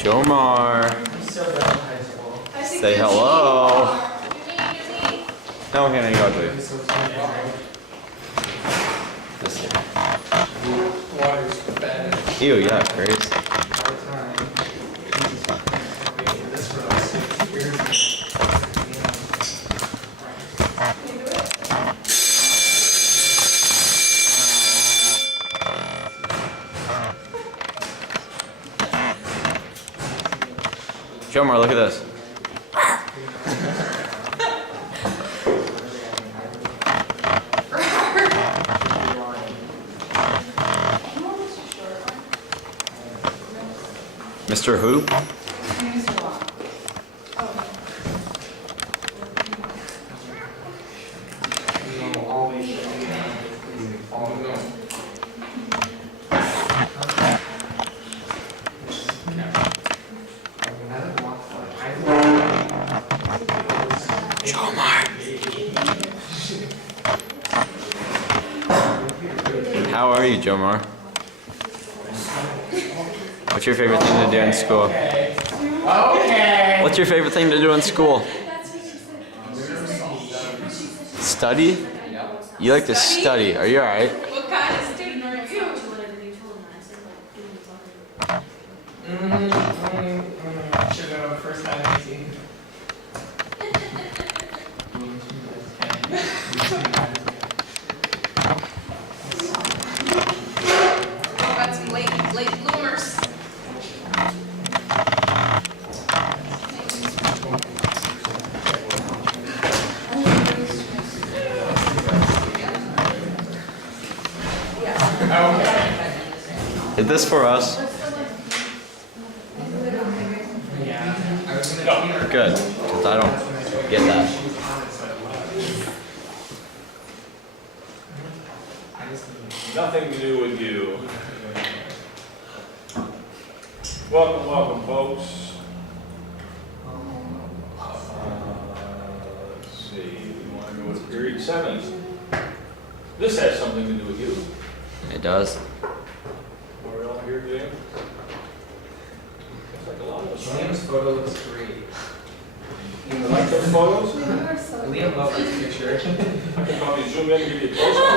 Jomar, say hello. No, can I go to you? Ew, yeah, Grace. Jomar, look at this. Mr. Who? Jomar. How are you, Jomar? What's your favorite thing to do in school? Okay. What's your favorite thing to do in school? Study? You like to study. Are you alright? What kind of student are you? Should have first time meeting. Got some late bloomers. Is this for us? Good, because I don't get that. Nothing to do with you. Welcome, welcome, folks. Let's see, we want to go to period 7. This has something to do with you. It does. We're all here today. Looks like a lot of us. Liam's photo looks great. You like those photos? Liam loved this picture. I can probably zoom in and give you a close-up.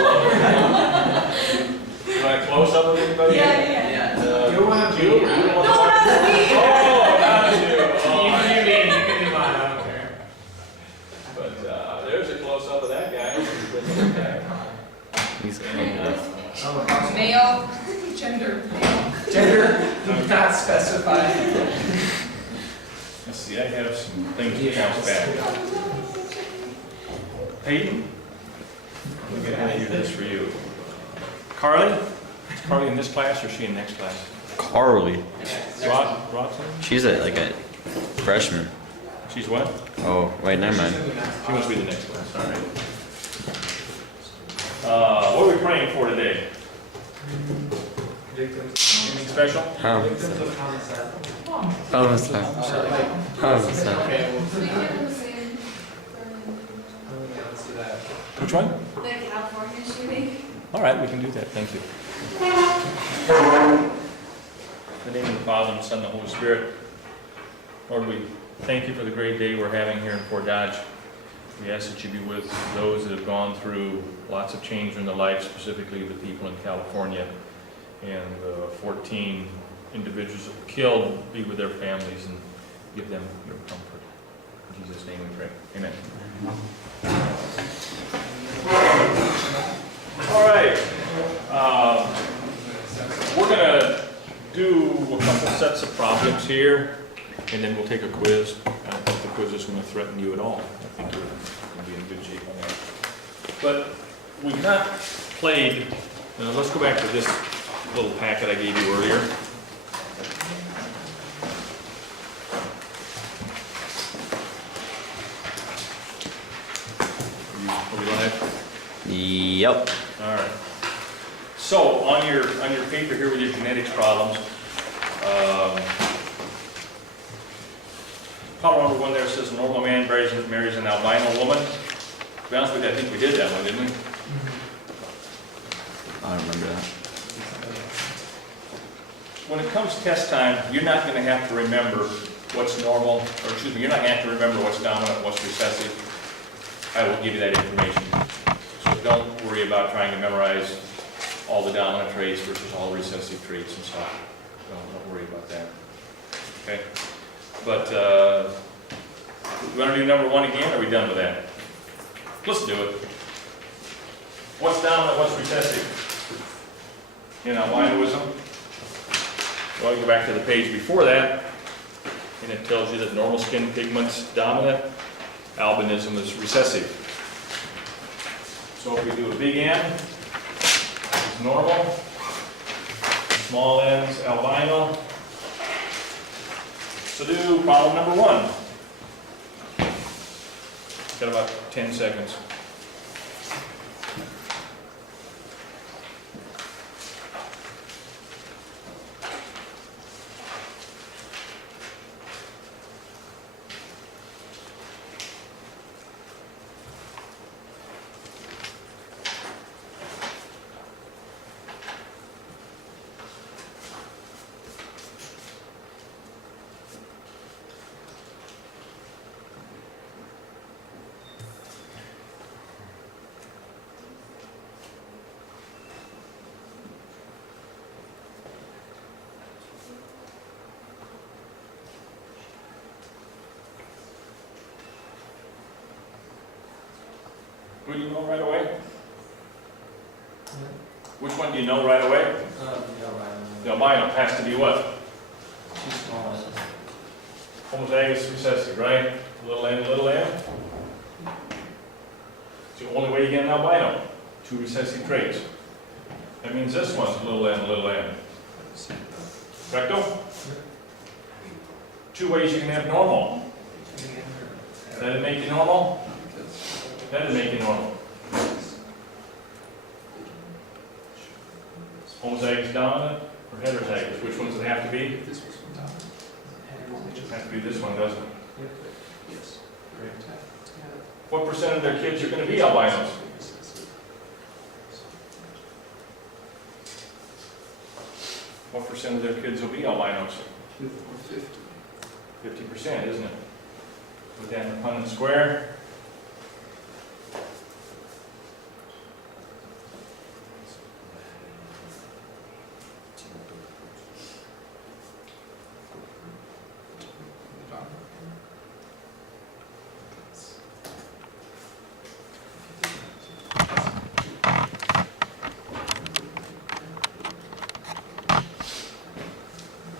You want a close-up of anybody? Yeah. You want You? You don't want No, not me. Oh, not you. Oh, you can do mine, I don't care. But there's a close-up of that guy. He's kind of. Male, gender. Gender not specified. Let's see, I have some things to bounce back. Peyton? I'm going to do this for you. Carly? Is Carly in this class or is she in next class? Carly. Rodson? She's like a freshman. She's what? Oh, wait, never mind. She must be the next class, all right. What are we praying for today? Anything special? Which one? The California shooting. All right, we can do that, thank you. In the name of the Father, and the Son, and the Holy Spirit. Lord, we thank you for the great day we're having here in Fort Dodge. We ask that you be with those that have gone through lots of change in their life, specifically the people in California, and the 14 individuals that were killed. Be with their families and give them your comfort. In Jesus' name we pray. Amen. All right. We're going to do a couple sets of problems here, and then we'll take a quiz. I don't think the quiz is going to threaten you at all. I think you're going to be in good shape on that. But we've not played. Let's go back to this little packet I gave you earlier. Are we live? Yep. All right. So on your paper here with your genetics problems, problem number 1 there says a normal man marries an albino woman. To be honest with you, I think we did that one, didn't we? I don't remember that. when it comes to test time, you're not going to have to remember what's normal, or excuse me, you're not going to have to remember what's dominant, what's recessive. I will give you that information. So don't worry about trying to memorize all the dominant traits versus all the recessive traits and stuff. Don't worry about that. Okay? But we want to do number 1 again, or are we done with that? Let's do it. What's dominant, what's recessive? In albinism. Well, you go back to the page before that, and it tells you that normal skin pigment's dominant, albinism is recessive. So if we do a big N, it's normal, small n's albino. So do problem number 1. Got about 10 seconds. Who do you know right away? Which one do you know right away? The albino has to be what? Homozygous recessive, right? Little n, little m. It's the only way you get an albino. 2 recessive traits. That means this one's little n, little m. Correcto? 2 ways you can have normal. Does it make you normal? That would make you normal. Homozygous dominant or heterozygous? Which ones does it have to be? It has to be this one, doesn't it? Yes. What percent of their kids are going to be albinos? What percent of their kids will be albinos? 50%, isn't it? Put that in the Punnett square.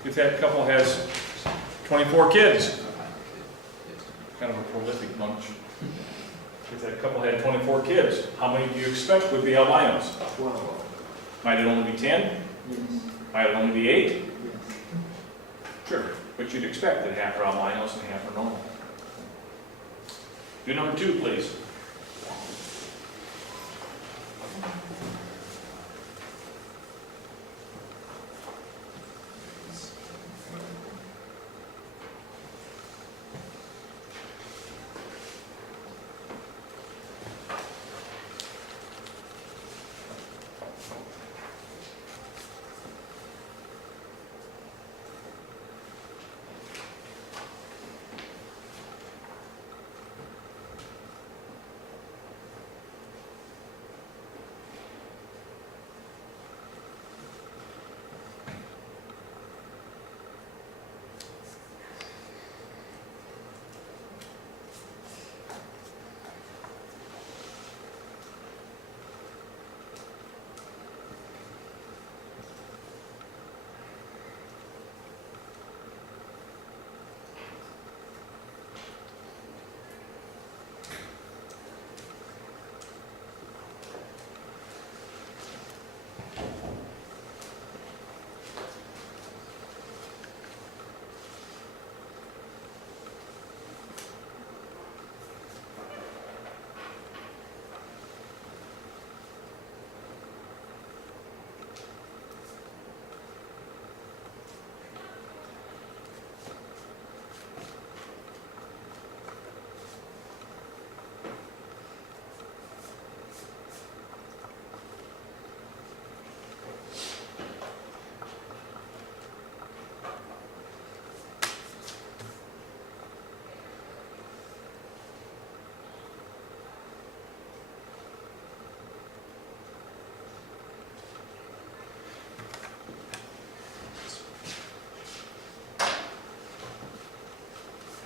If that couple has 24 kids, kind of a prolific bunch. If that couple had 24 kids, how many do you expect would be albinos? 12. Might it only be 10? Might it only be 8? Sure, but you'd expect that half are albinos and half are normal. Do number 2, please.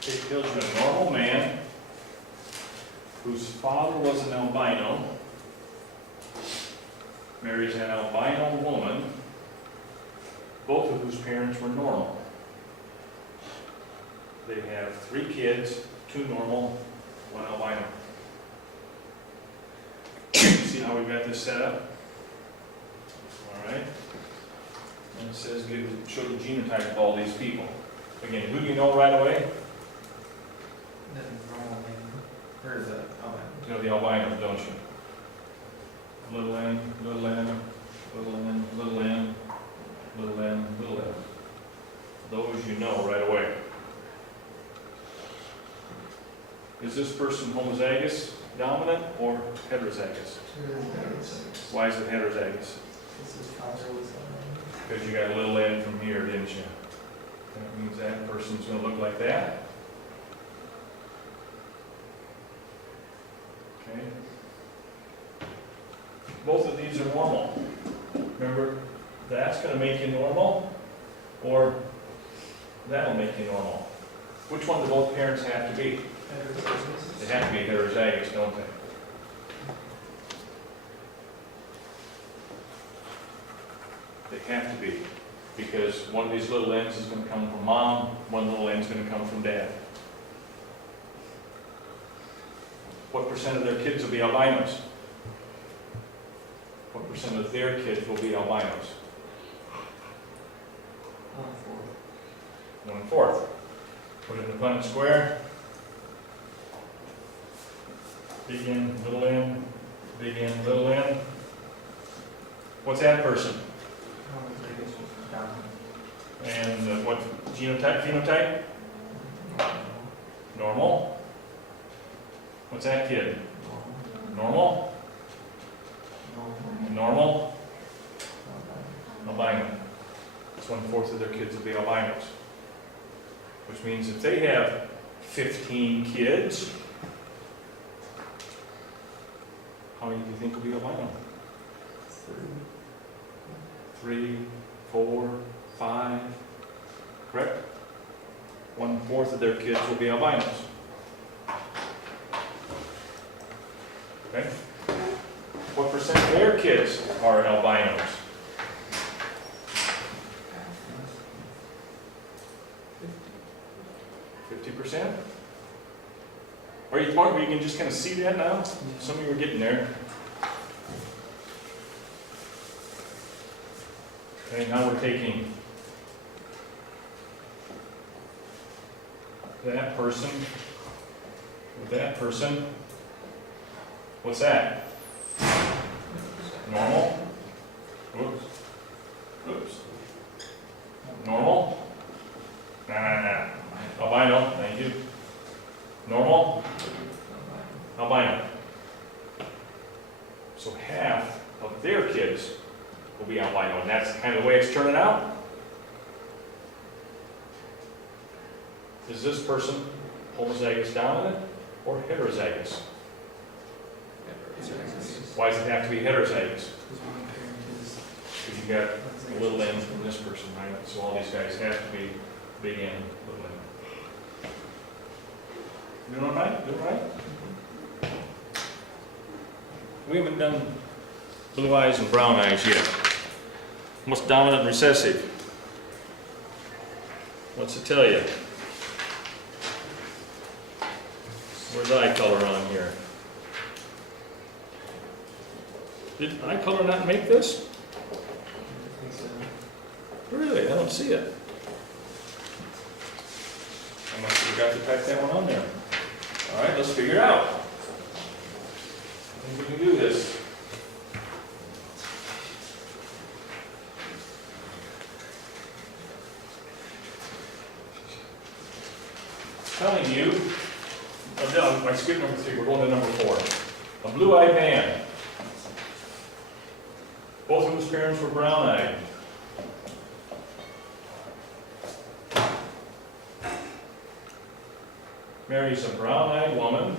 It tells you a normal man whose father was an albino marries an albino woman, both of whose parents were normal. They have 3 kids, 2 normal, 1 albino. See how we've got this set up? All right. And it says, show the genotype of all these people. Again, who do you know right away? The normal thing. Or the, You know the albinos, don't you? Little n, little n, little n, little n, little n, little n. Those you know right away. Is this person homozygous, dominant, or heterozygous? Why is it heterozygous? Because you got a little n from here, didn't you? That means that person's going to look like that. Okay. Both of these are normal. Remember, that's going to make you normal, or that'll make you normal. Which one do both parents have to be? They have to be heterozygous, don't they? They have to be, because one of these little ends is going to come from mom, one little end is going to come from dad. What % of their kids will be albinos? What % of their kids will be albinos? 1/4. Put it in the Punnett square. Big N, little n, big N, little n. What's that person? And what genotype, phenotype? Normal. What's that kid? Normal? Normal? Albino. That's 1/4 of their kids will be albinos. Which means if they have 15 kids, how many do you think will be albino? 3, 4, 5, correct? 1/4 of their kids will be albinos. Okay? What % of their kids are albinos? 50%? Are you smart where you can just kind of see that now? Some of you are getting there. Okay, now we're taking that person with that person. What's that? Normal? Whoops. Oops. Normal? Nah. Albino, thank you. Normal? Albino. So half of their kids will be albino, and that's kind of the way it's turning out. Is this person homozygous dominant or heterozygous? Why does it have to be heterozygous? Because you got a little n from this person, right? So all these guys have to be big N, little n. Doing all right? Doing all right? We haven't done blue eyes and brown eyes yet. What's dominant and recessive? What's it tell you? Where's eye color on here? Did eye color not make this? Really? I don't see it. I must have forgot to type that one on there. All right, let's figure it out. I think we can do this. Telling you, I skipped number 3, we're going to number 4. A blue-eyed man. Both of his parents were brown-eyed. Marries a brown-eyed woman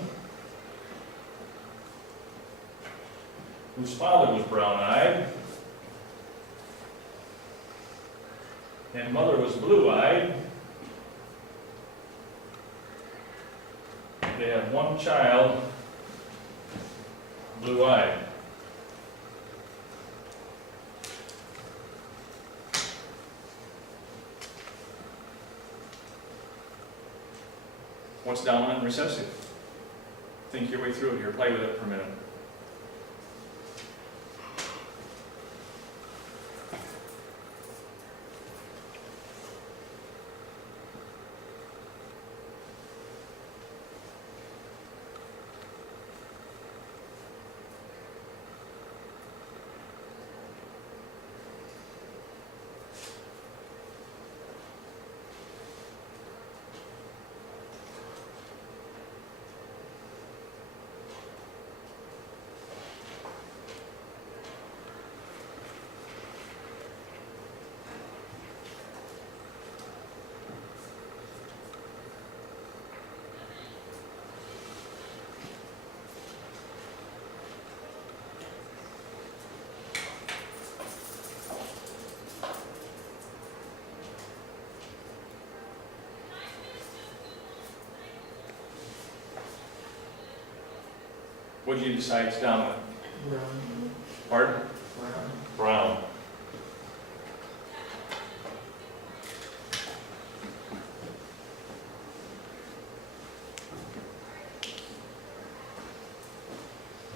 whose father was brown-eyed and mother was blue-eyed. they have one child, blue-eyed. What's dominant and recessive? Think your way through it here. Play with it for a minute. What did you decide is dominant? Brown. Pardon? Brown. Brown.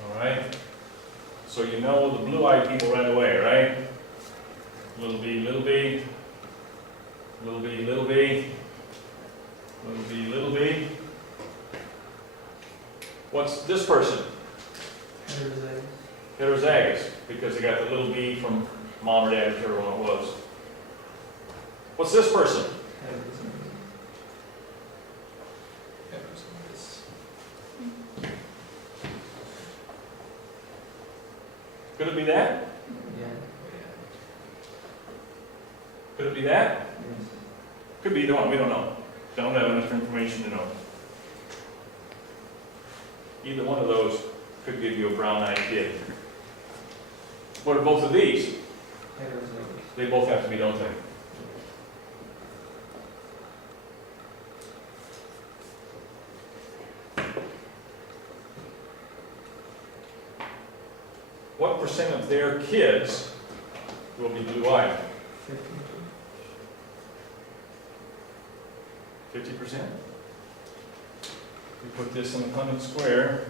All right. So you know the blue-eyed people right away, right? Little b, little b, little b, little b, little b, little b. What's this person? Heterozygous. Heterozygous, because they got the little b from mom or dad, whichever one it was. What's this person? Heterozygous. Could it be that? Yeah. Could it be that? Yes. Could be either one, we don't know. Don't have enough information to know. Either one of those could give you a brown-eyed kid. What are both of these? Heterozygous. They both have to be, don't they? What percent of their kids will be blue-eyed? 50. 50%? We put this in a Punnett square.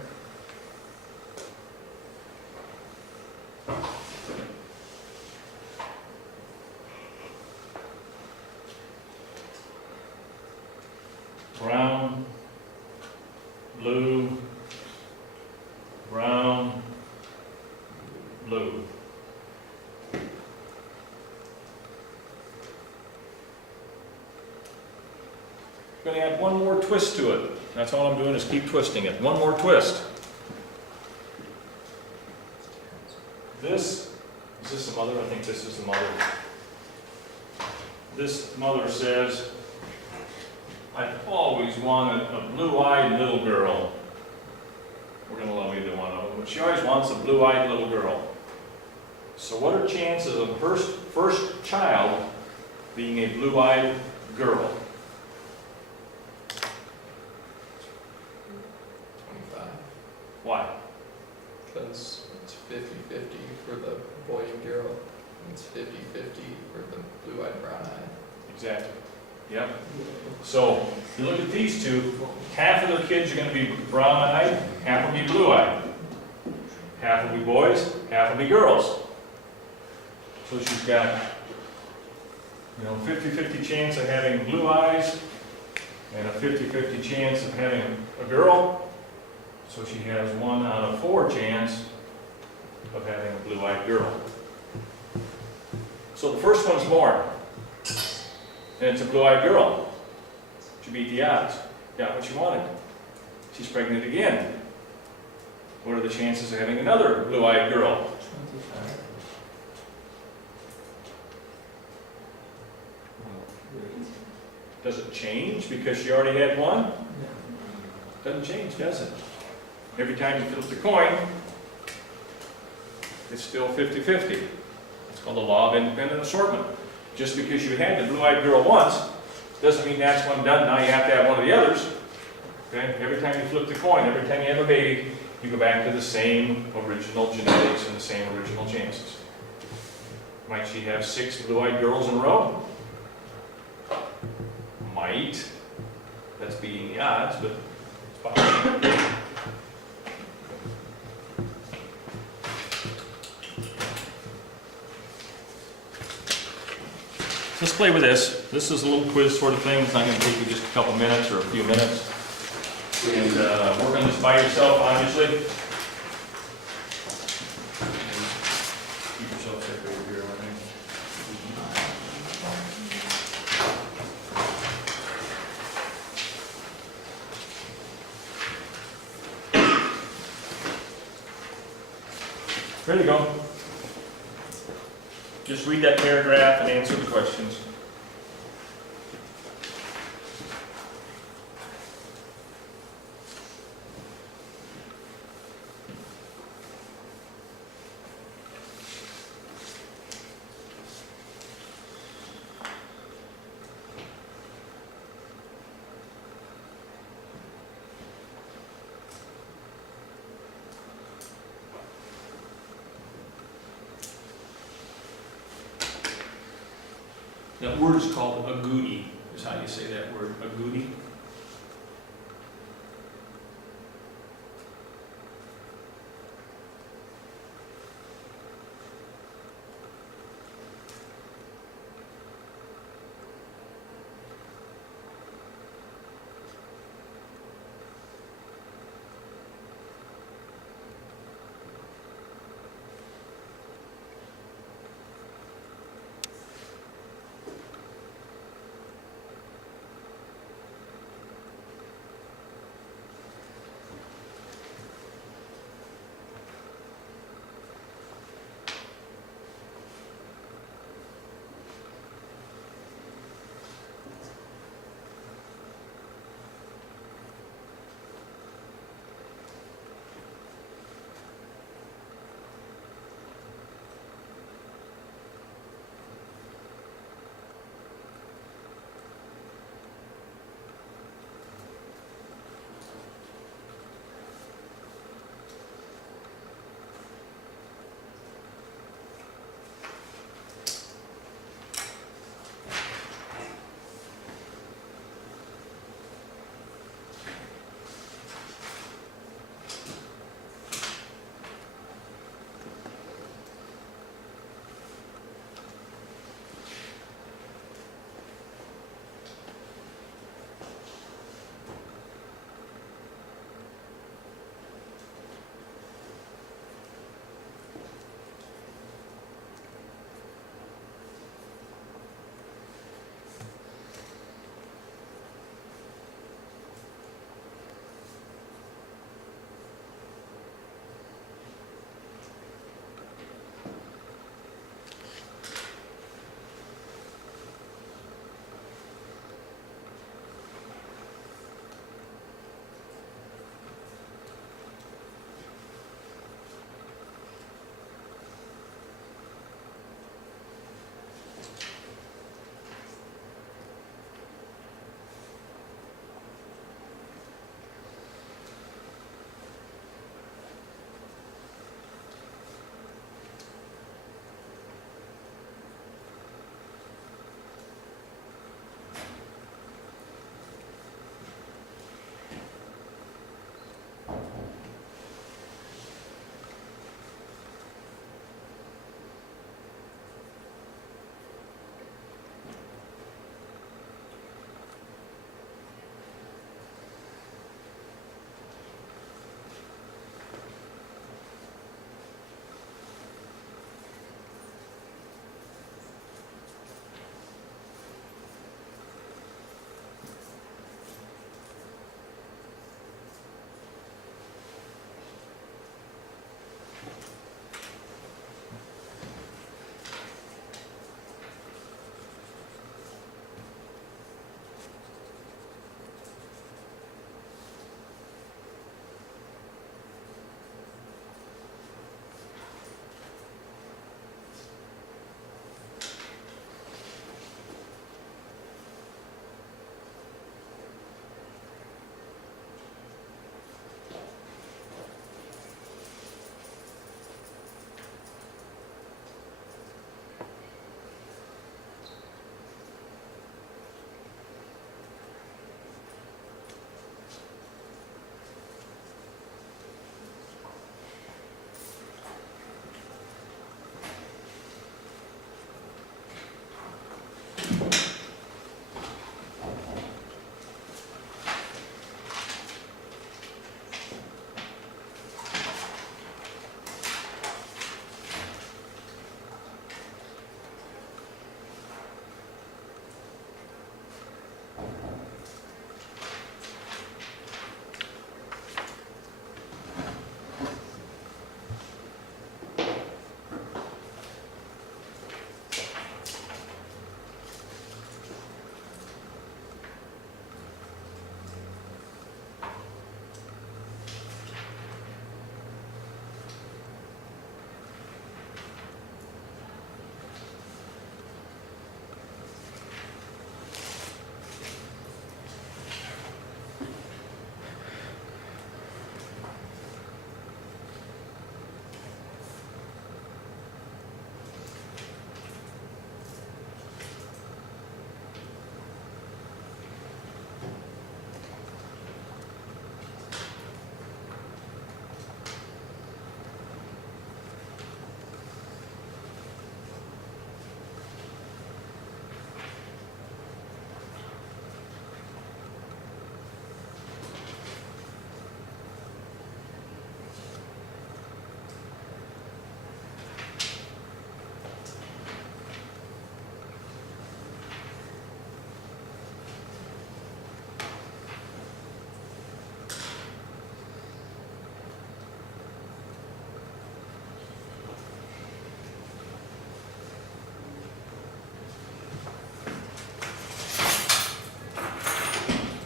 Brown, blue, brown, blue. Going to add one more twist to it. That's all I'm doing is keep twisting it. One more twist. Is this the mother? I think this is the mother. This mother says, I've always wanted a blue-eyed little girl. We're going to love either one of them, but she always wants a blue-eyed little girl. So what are chances of her first child being a blue-eyed girl? 25. Why? Because it's 50-50 for the boy and girl. It's 50-50 for the blue-eyed, brown-eyed. Exactly. Yep. So you look at these two, half of their kids are going to be brown-eyed, half will be blue-eyed. Half will be boys, half will be girls. So she's got, 50-50 chance of having blue eyes and a 50-50 chance of having a girl. So she has 1 out of 4 chance of having a blue-eyed girl. So the first one's born, and it's a blue-eyed girl. She beat the odds, got what she wanted. She's pregnant again. What are the chances of having another blue-eyed girl? 25. Does it change because she already had one? No. Doesn't change, does it? Every time you flip the coin, it's still 50-50. It's called the law of independent assortment. Just because you had the blue-eyed girl once, doesn't mean that's one done, now you have to have one of the others. Okay, every time you flip the coin, every time you have a baby, you go back to the same original genetics and the same original chances. Might she have 6 blue-eyed girls in a row? Might. That's beating the odds, but it's possible. Let's play with this. This is a little quiz sort of thing. It's not going to take you just a couple minutes or a few minutes. And work on this by yourself, obviously. Keep yourself separated here, I think. Ready to go. Just read that paragraph and answer the questions. That word is called agouti, is how you say that word, agouti.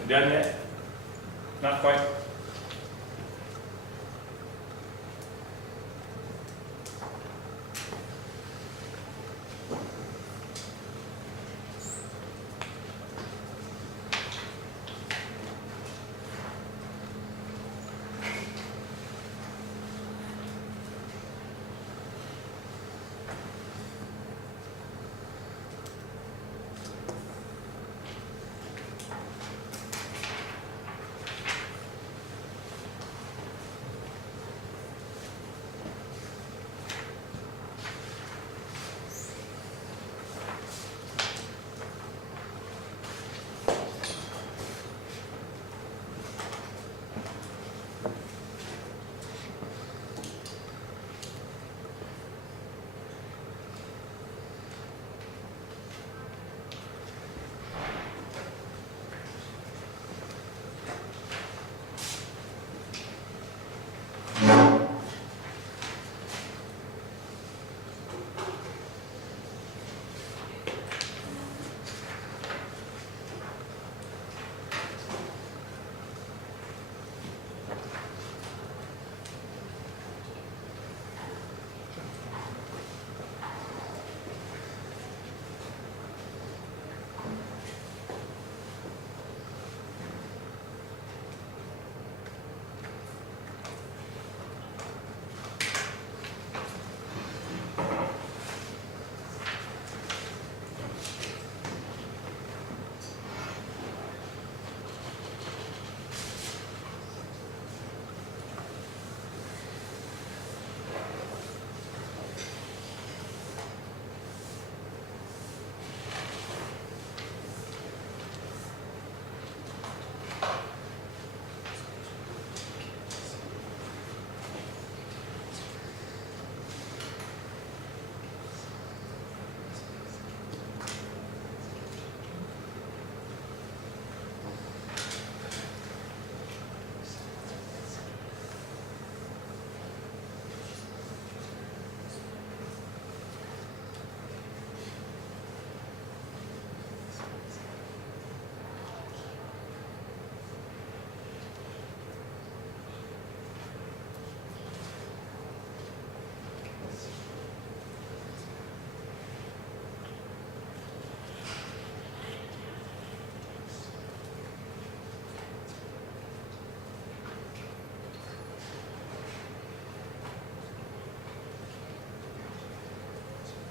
You done yet? Not quite?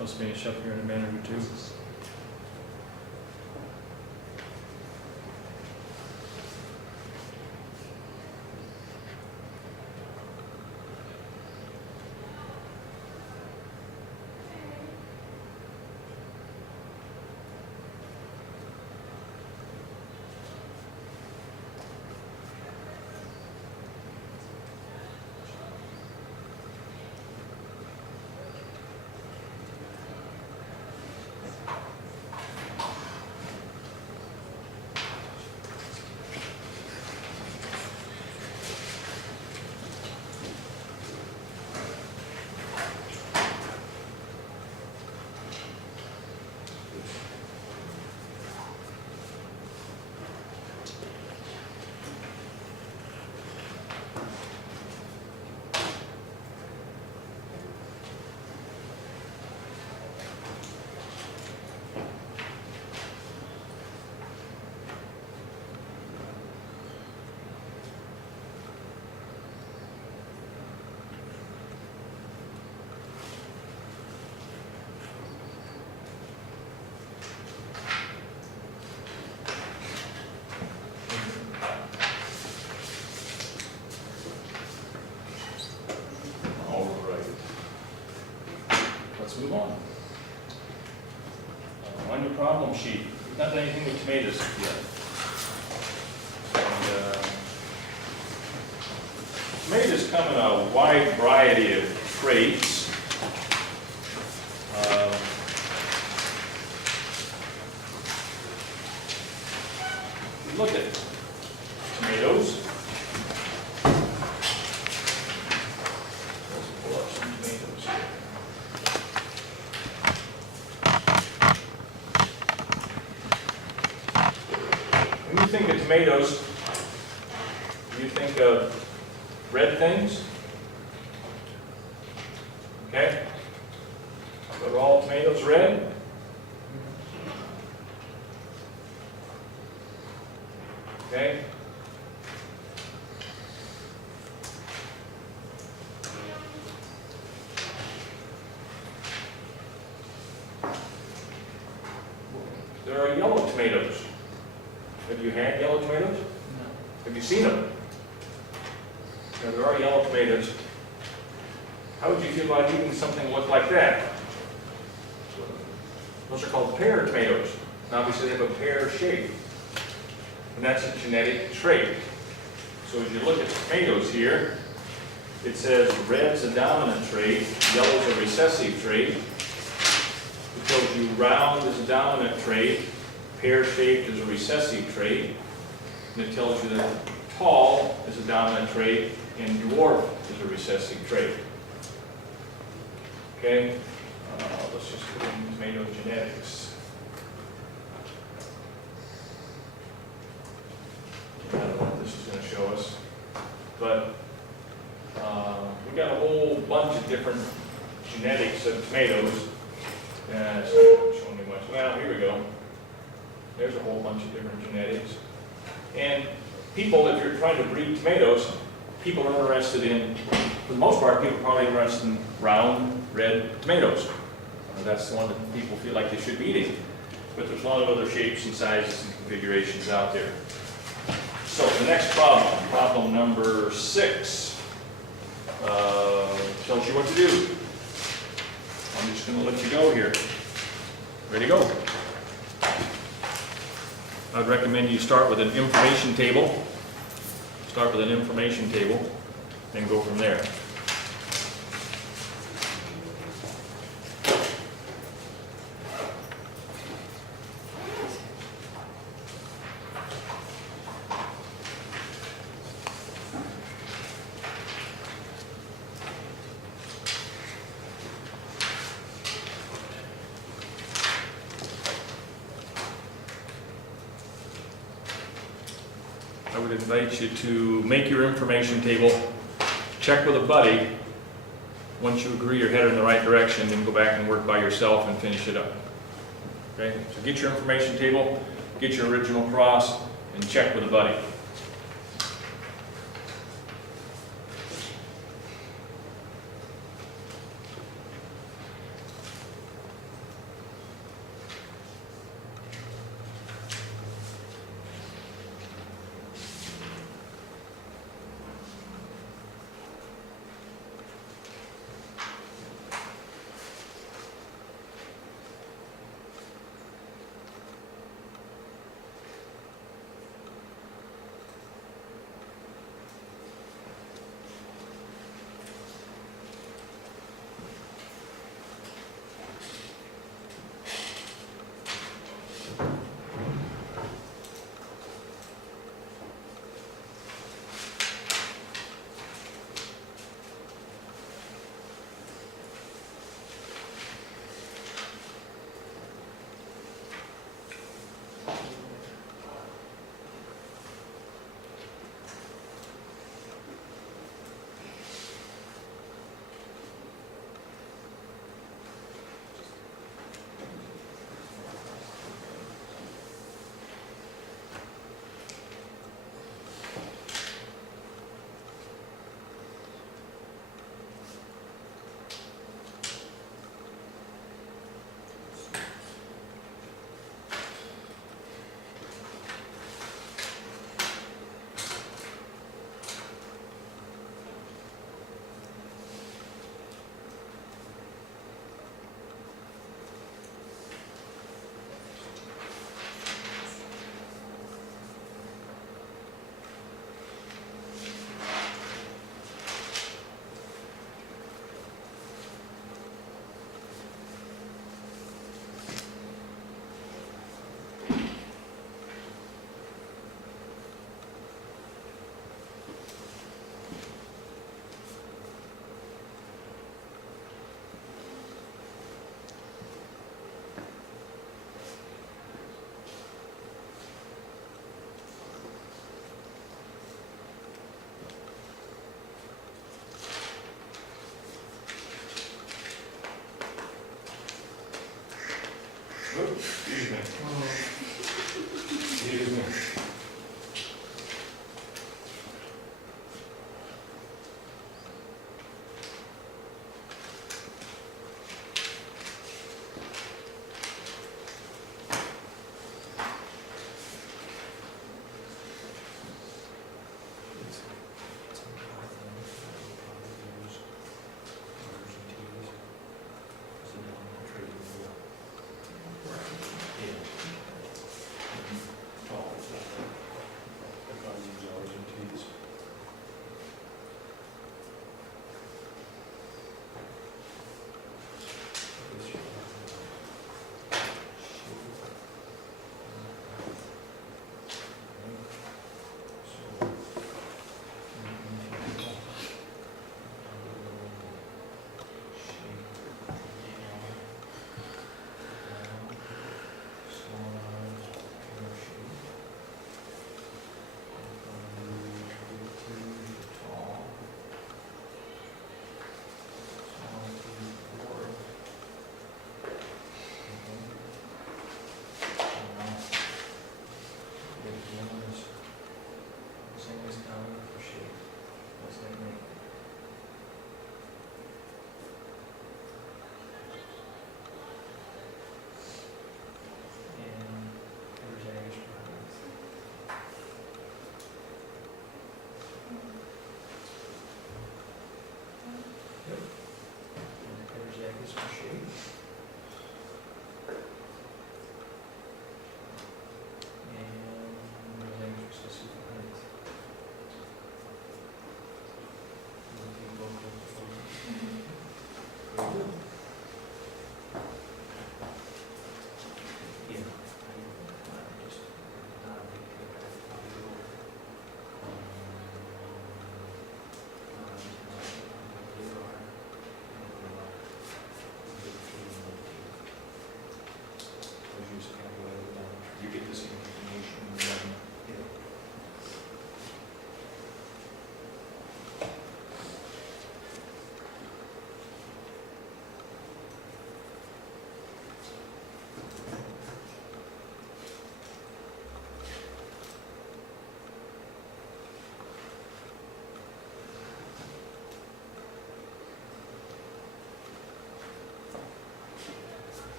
I'll finish up here in a minute or two. Move on. On your problem sheet, we've not done anything with tomatoes yet. And, tomatoes come in a wide variety of traits. Look at tomatoes. Let's pull up some tomatoes here. When you think of tomatoes, do you think of red things? Okay? Are all tomatoes red? Okay? There are yellow tomatoes. Have you had yellow tomatoes? No. Have you seen them? Now, there are yellow tomatoes. How would you feel about eating something that looked like that? Those are called pear tomatoes. And obviously, they have a pear shape. And that's a genetic trait. So as you look at tomatoes here, it says red's a dominant trait, yellow's a recessive trait. It tells you round is a dominant trait, pear-shaped is a recessive trait. And it tells you that tall is a dominant trait and dwarf is a recessive trait. Okay? Let's just put in tomato genetics. I don't know what this is going to show us, but we got a whole bunch of different genetics of tomatoes. It's not showing me much. Well, here we go. There's a whole bunch of different genetics. And people, if you're trying to breed tomatoes, people are interested in, for the most part, people are probably interested in round, red tomatoes. That's the one that people feel like they should be eating. But there's a lot of other shapes and sizes and configurations out there. So the next problem number 6, tells you what to do. I'm just going to let you go here. Ready to go. I'd recommend you start with an information table. Start with an information table, and go from there. I would invite you to make your information table, check with a buddy. Once you agree you're headed in the right direction, then go back and work by yourself and finish it up. Okay? So get your information table, get your original cross, and check with a buddy.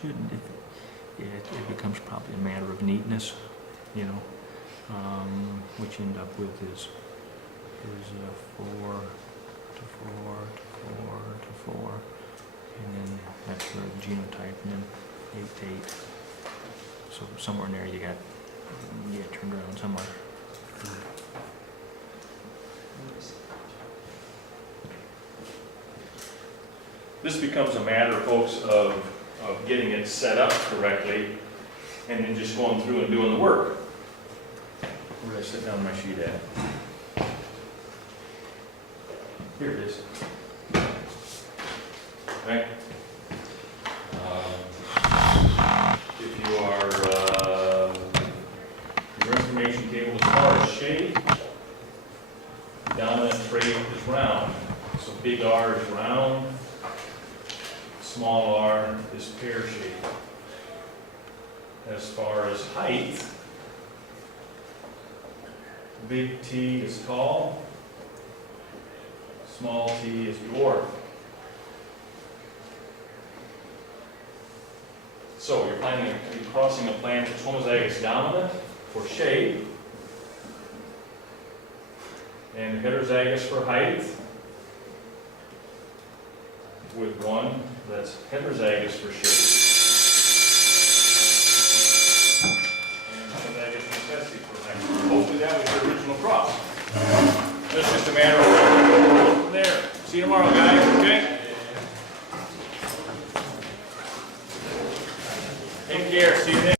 shouldn't. It becomes probably a matter of neatness, you know. What you end up with is 4 to 4 to 4 to 4, and then that's the genotype, and then 8 to 8. So somewhere in there you got turned around somewhere. This becomes a matter, folks, of getting it set up correctly, and then just going through and doing the work. Where did I sit down my sheet at? Here it is. Okay. If you are, your information table as far as shape, dominant trait is round. So big R is round, small r is pear-shaped. As far as height, big T is tall, small t is dwarf. So you're crossing a plant that's homozygous dominant for shape, and heterozygous for height, with one that's heterozygous for shape, and homozygous recessive for height. Hopefully that was your original cross. It's just a matter of there. See you tomorrow, guys, okay? Take care, see you then.